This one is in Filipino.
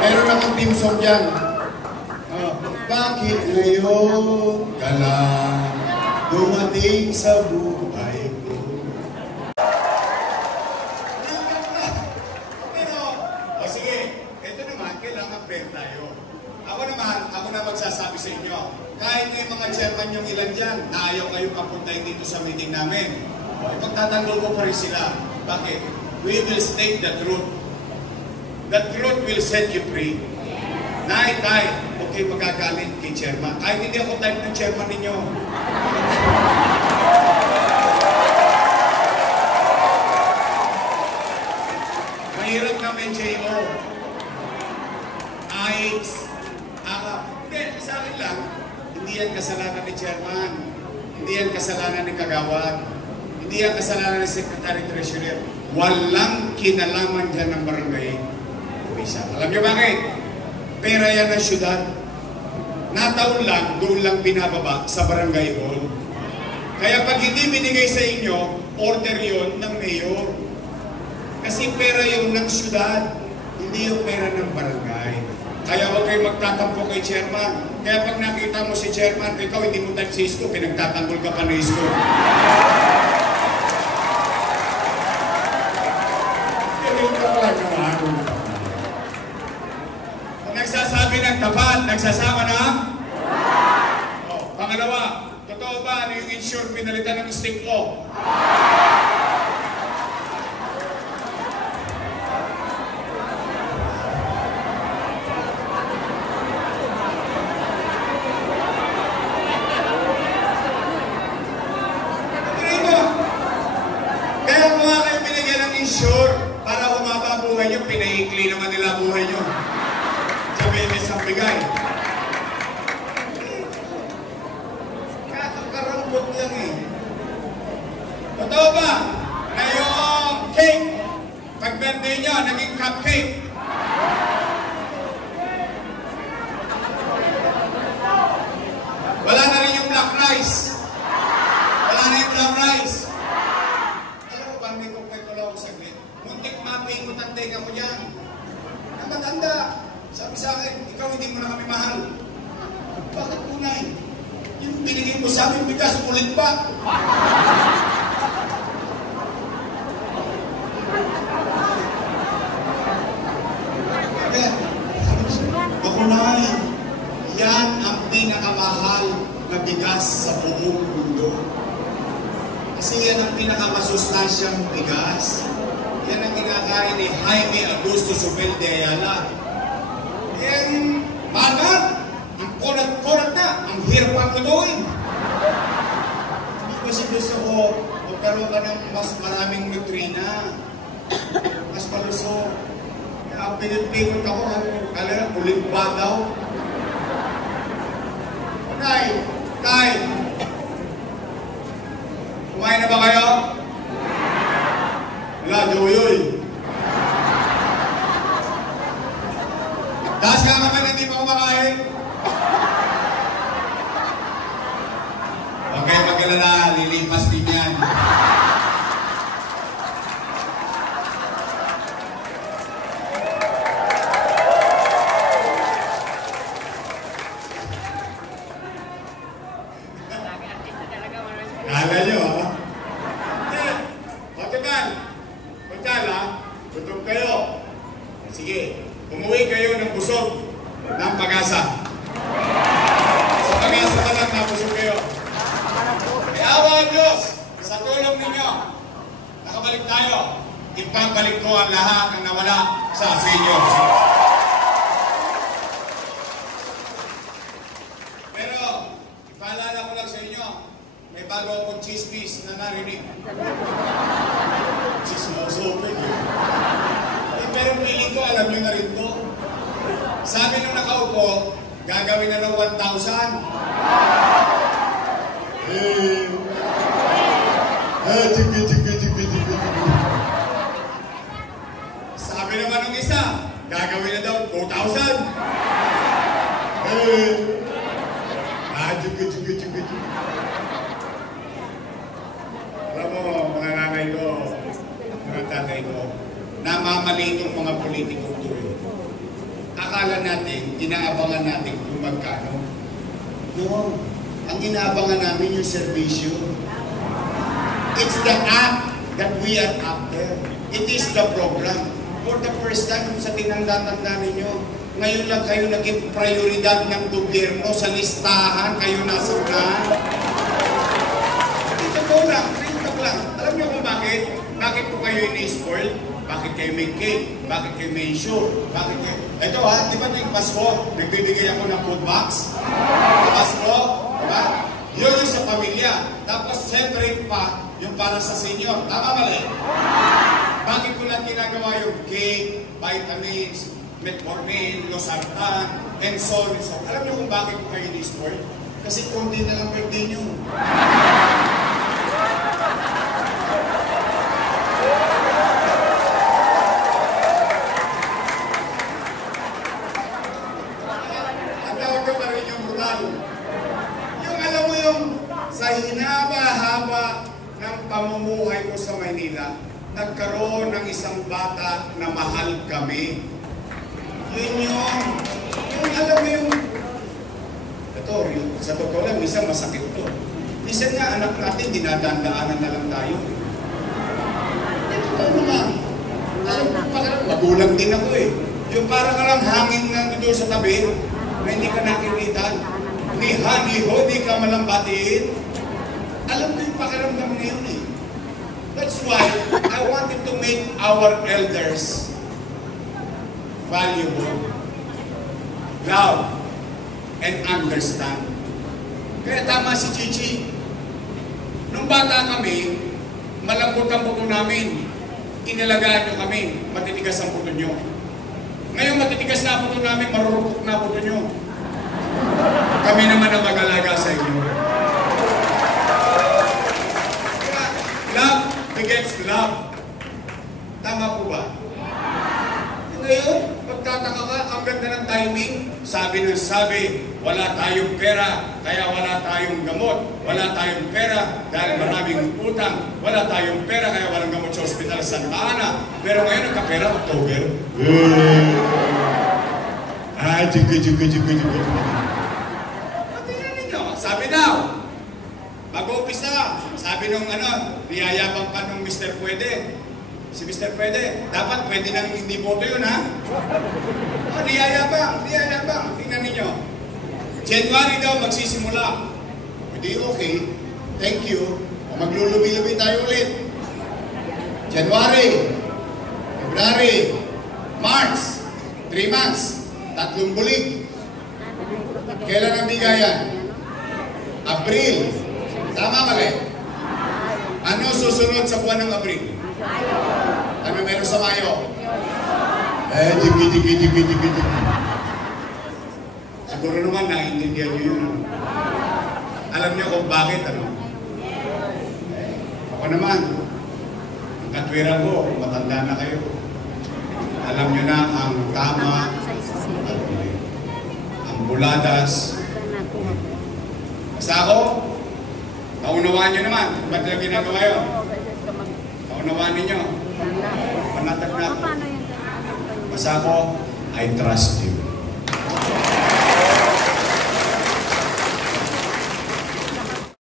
Meron akong team song dyan. Bakit ngayon ka lang dumating sa buhay ko? Pero, sige, ito naman, kailangan friend tayo. Ako na magsasabi sa inyo, kahit yung mga chairman yung ilan dyan, na ayaw kayong kapuntahin dito sa meeting namin, ipagtatanggol ko pa rin sila. Bakit? We will state the truth. The truth will set you free. Tay, okay magagalit kay chairman. Kahit hindi ako type ng chairman ninyo. Mahirap namin, J.O. Hindi, sa akin lang, hindi yan kasalanan ni chairman. Hindi yan kasalanan ni kagawad. Hindi yan kasalanan ni secretary treasurer. Walang kinalaman dyan ng barangay. Alam niyo bakit? Pera yan ng syudad. Nataon lang, doon lang binababa sa barangay hall. Kaya pag hindi binigay sa inyo, order yon ng mayor. Kasi pera yung ng syudad, hindi yung pera ng barangay. Kaya huwag kayo magtatampo kay chairman. Kaya pag nakita mo si chairman, ikaw hindi mo type si Isko, pinagtatanggol ka pa na Isko. Nagsasabi ng tapat, nagsasama na? Pangalawa, totoo ba ano yung insure pinalitan ng stick ko? Kaya kung nga kayo binigyan ng insure para humaba buhay nyo, pinaikli naman nila buhay nyo. Isang bigay. Karambot lang eh. Totoo ba na yung cake, pag birthday nyo, naging cupcake? Wala na rin yung black rice. Wala na yung brown rice. Alam mo ba, may kukwento lang ako saglit. Muntik mapping mo tantay ka mo dyan. Na matanda. Sabi sa akin, ikaw hindi mo na kami mahal. Bakit kunay? Yung binigay mo sa amin bigas, ulit pa. Makunay, yan ang pinakamahal na bigas sa buong mundo. Kasi yan ang pinakamasustansyang bigas. Yan ang kinakain ni Jaime Augusto Zubel de Ayala. Yan, magat, ang korat-korat na, ang hirap ang lutuin. Kasi gusto ko, magkaroon ka ng mas maraming nutrina, mas malusog. Kaya pinipikot ako, kala ulit ba daw? Tay, kumain na ba kayo? Wala, Joyoy. Taas ka naman, hindi pa kumakain. Huwag kayo mag-alala, lilipas din yan. Kala nyo, ha? Pagkal, ha? Gutom kayo. Sige. Umuwi kayo ng busog ng Pag-asa. Sa Pag-asa pa lang nabusog kayo. Kaya awa ang Diyos, sa tulong ninyo, nakabalik tayo. Ipabalik ko ang lahat ng nawala sa senior. Pero, ipaalala ko lang sa inyo, may bago akong chismis na narinig. Chismoso, pero feeling ko, alam nyo na rin to. Sabi nung nakaupo, gagawin na lang 1,000. Sabi naman ng isa, gagawin na daw 4,000. Alam mo, mga nanay ko, mga tatay ko, namamali itong mga politiko ito. akala natin, inaabangan natin kung magkano. No, ang inaabangan namin yung servisyo. It's the act that we are after. It is the program. For the first time, sa tinanda-tanda ninyo, ngayon lang kayo naging prioridad ng gobyerno sa listahan, kayo nasa unahan. Ito lang, ito lang. Alam niyo kung bakit? Bakit po kayo ini-spoil? Bakit kayo may cake? Bakit kayo may show? Bakit kayo... Ito ha, di ba tuwing Pasko, nagbibigay ako ng food box? Pasko, diba? Yun yung sa pamilya. Tapos separate pa yung para sa senior. Tama mali? Bakit ko lang ginagawa yung cake, vitamins, metformin, losartan, and so on and so on? Alam niyo kung bakit ko kayo ini-spoil? Kasi konti na lang birthday niyo. Sa hinaba-haba ng pamumuhay ko sa Maynila, nagkaroon ng isang bata na mahal kami. Yun yung alam mo yung, ito, sa totoo lang, minsan masakit to. Minsan nga, anak natin, dinadandaanan na lang tayo. Ito naman. Magulang din ako eh. Yung parang alang hangin nga doon sa tabi, na hindi ka nakikita. Ni-ho, di ka malambatiin. Alam ko yung pakiramdam ngayon eh. That's why I wanted to make our elders valuable, love, and understand. Kaya tama si Chichi. Nung bata kami, malambot ang buto namin. Inalagaan nyo kami, matitigas ang buto nyo. Ngayon matitigas na ang buto namin, marurupok na ang buto nyo. Kami naman ang mag-alaga sa inyo. Love begets love. Tama po ba? Ngayon, pagtataka ka, ang ganda ng timing. Sabi ng sabi, wala tayong pera, kaya wala tayong gamot. Wala tayong pera dahil maraming utang. Wala tayong pera, kaya walang gamot sa ospital sa Santa Ana. Pero ngayon, nagkapera, October. Sabi daw, mag-uumpisa, sabi nung niyayabang pa nung Mr. Pwede. Si Mr. Pwede, dapat pwede nang hindi boto yun, ha? Oh, niyayabang. Tingnan ninyo. January daw magsisimula. Hindi okay. Thank you. Maglulubi-lubi tayo ulit. January, February, March, 3 months, 3 bulig. Kailan ang bigayan? Abril. Tama mali? Ano susunod sa buwan ng Abril? Ano meron sa Mayo? Jiki. Siguro naman naiintindihan nyo yun. Alam niyo kung bakit, Ako naman, ang katwiran ko, matanda na kayo. Alam niyo na ang tama at mali. Ang buladas. Basta ako, naunawaan nyo naman. Ba't lang ginagawa yun? Naunawaan ninyo. Panatag na ako. Basta ako, I trust you.